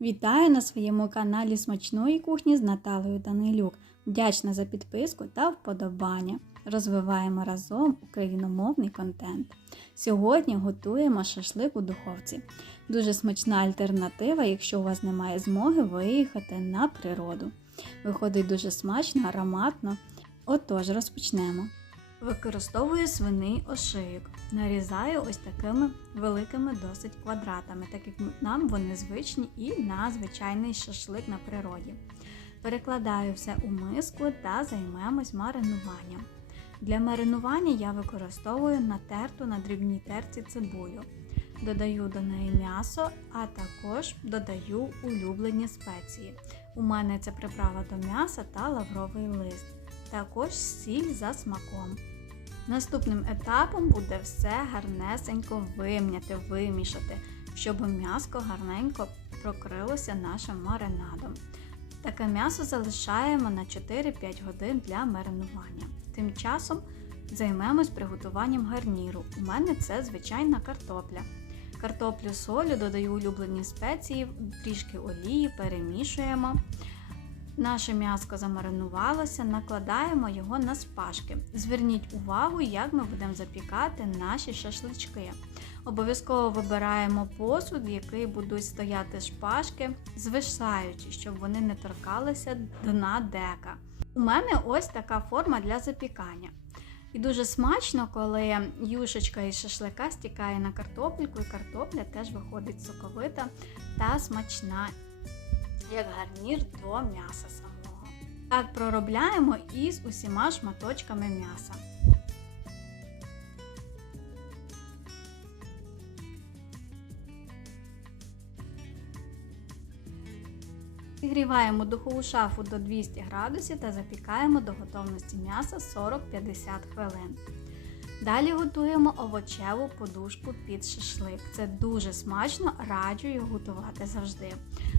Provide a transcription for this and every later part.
Вітаю на своєму каналі Смачної кухні з Наталею Данилюк. Вдячна за підписку та вподобання. Розвиваємо разом україномовний контент. Сьогодні готуємо шашлик у духовці. Дуже смачна альтернатива, якщо у вас немає змоги виїхати на природу. Виходить дуже смачно, ароматно. Отож, розпочнемо. Використовую свиний ошийок. Нарізаю ось такими великими досить квадратами, так як нам вони звичні і на звичайний шашлик на природі. Перекладаю все у миску та займемось маринуванням. Для маринування я використовую натерту на дрібній терці цибулю. Додаю до неї м'ясо, а також додаю улюблені спеції. У мене це приправа до м'яса та лавровий лист також сіль за смаком. Наступним етапом буде все гарнесенько вимняти, вимішати, щоб м'яско гарненько прокрилося нашим маринадом. Таке м'ясо залишаємо на 4-5 годин для маринування. Тим часом займемось приготуванням гарніру. У мене це звичайна картопля. Картоплю солю додаю улюблені спеції, трішки олії, перемішуємо. Наше м'яско замаринувалося, накладаємо його на шпажки. Зверніть увагу, як ми будемо запікати наші шашлички. Обов'язково вибираємо посуд, в який будуть стояти шпажки, звисаючи, щоб вони не торкалися дна дека. У мене ось така форма для запікання. І дуже смачно, коли юшечка із шашлика стікає на картопельку, і картопля теж виходить соковита та смачна як гарнір до м'яса самого. Так проробляємо із усіма шматочками м'яса. Підгріваємо духову шафу до 200 градусів та запікаємо до готовності м'яса 40-50 хвилин. Далі готуємо овочеву подушку під шашлик. Це дуже смачно, раджу його готувати завжди.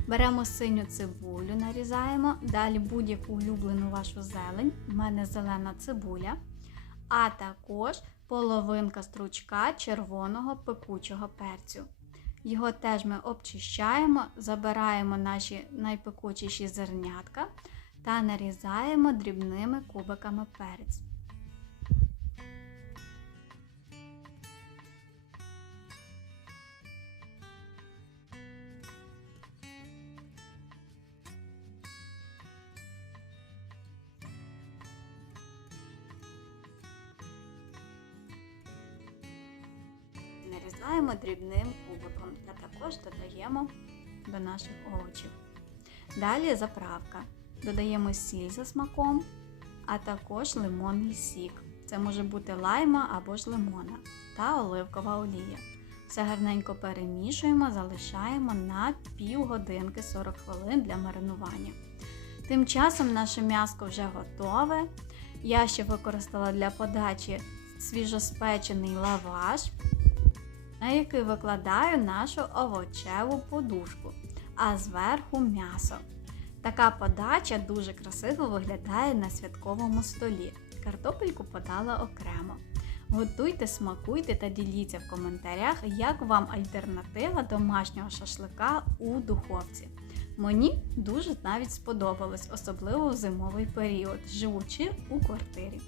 Беремо синю цибулю, нарізаємо, далі будь-яку улюблену вашу зелень, у мене зелена цибуля, а також половинка стручка червоного пекучого перцю. Його теж ми обчищаємо, забираємо наші найпекучіші зернятка та нарізаємо дрібними кубиками перець. Нарізаємо дрібним кубиком та також додаємо до наших овочів. Далі заправка. Додаємо сіль за смаком, а також лимонний сік. Це може бути лайма або ж лимона та оливкова олія. Все гарненько перемішуємо, залишаємо на півгодинки 40 хвилин для маринування. Тим часом наше м'яско вже готове. Я ще використала для подачі свіжоспечений лаваш на який викладаю нашу овочеву подушку, а зверху м'ясо. Така подача дуже красиво виглядає на святковому столі. Картопельку подала окремо. Готуйте, смакуйте та діліться в коментарях, як вам альтернатива домашнього шашлика у духовці. Мені дуже навіть сподобалось, особливо в зимовий період, живучи у квартирі.